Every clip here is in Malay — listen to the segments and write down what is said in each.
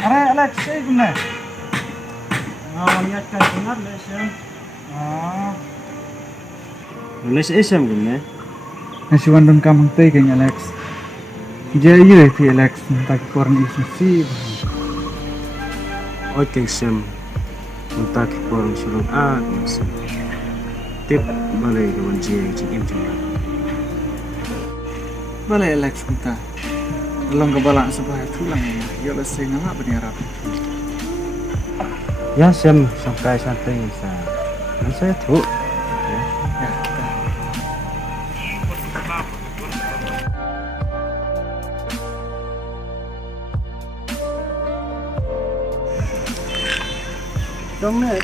Are Alex, saya guna. Lihat kan benar lesem. Les SM guna. Nasi wandun kamu teh kayaknya Alex. Jadi ti Alex tak korn isi sih. Oke SM. Untuk orang sulung SM. Tip balai kawan jeng im cuma. Balai Alex kita. Belum kebalak supaya tulang ya lesai nama berharap. Ya SM sampai santai sa. Kan saya tuh. Ya kita. Dong nih.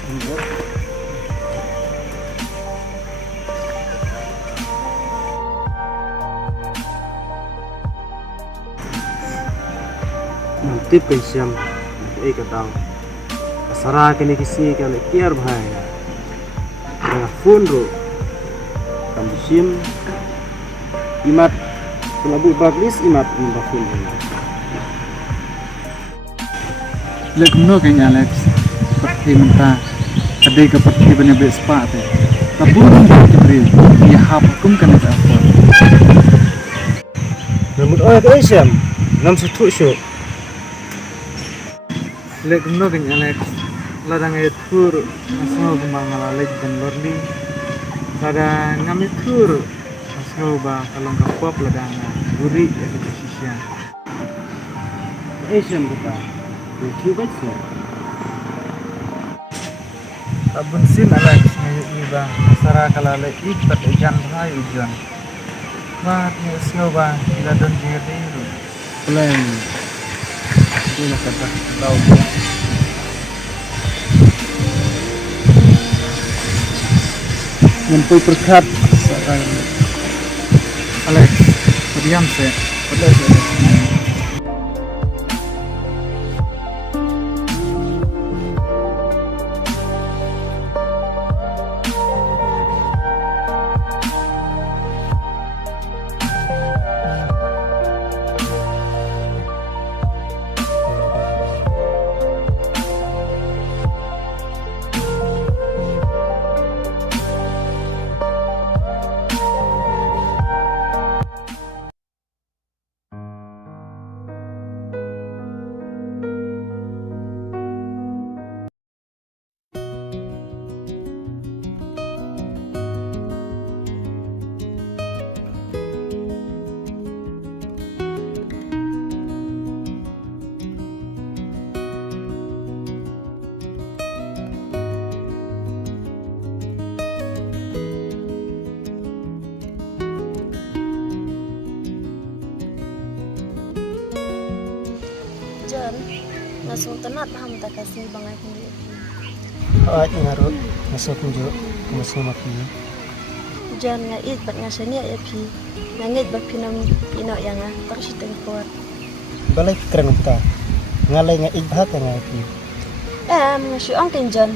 Nanti pensiam, kataang. Asara kini kisi kali kiar bahaya. Dengan fundo, kambusim, imat, pelabu baglis imat minta fundo. Lihat no kayaknya Alex. Seperti mentah. Ada keperti banyak bespa teh. Tabur diberi. Ya hakum kan itu apa? Namun pensiam, nam satu show. Lihat no kayaknya Alex. Ladang tur asal kemangala lagi dan lorli. Ladang ngambil tur asal bah kalau nggak pop ladang gurih ya itu sisa. Pensiam kita, itu baca. Abun sin Alex ngayuk ni bang. Asara kalau lagi ikat ikan bahaya ujian. Wah ni asal bang. Ladang jadi. Plan, ini nak kata tahu. Nampai perkat sekarang. Alex, diam saya. Pada saya. Jan, nasung tenat paham tak kasih bang aku ni. Awak ingarut, masuk kunjuk, masuk mati. Jan ngait bat ngasani ya pi, ngait bat pinam pino yang terus tengkuat. Balai keren kita, ngalai ngait bahak ngati. Masih angkin Jan,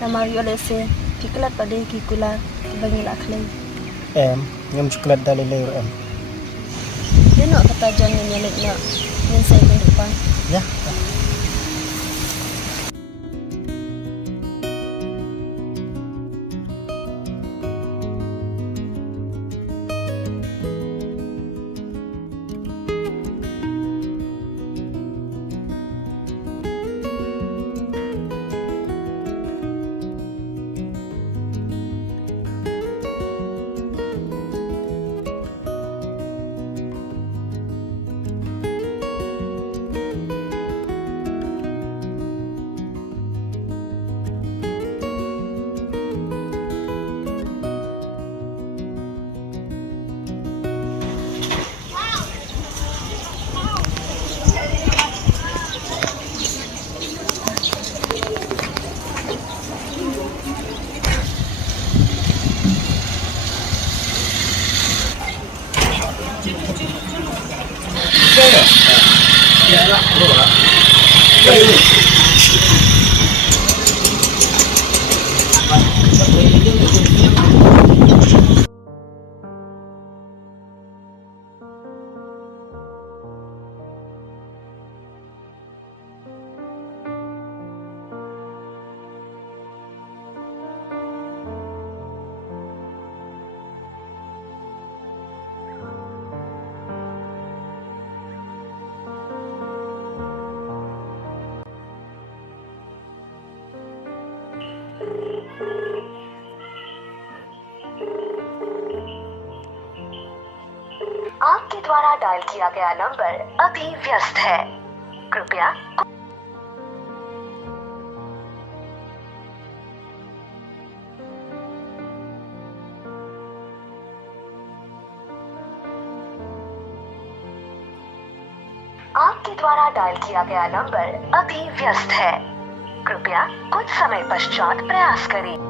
nama riolese, piklat pada kikula, bangil akhlay. Ngam coklat dalai leher Dia nak kata Jan nyelik nak, saya ke depan. Ya. आपके द्वारा डायल किया गया नंबर अभी व्यस्त है, कृपया आपके द्वारा डायल किया गया नंबर अभी व्यस्त है, कृपया कुछ समय पश्चात प्रयास करें।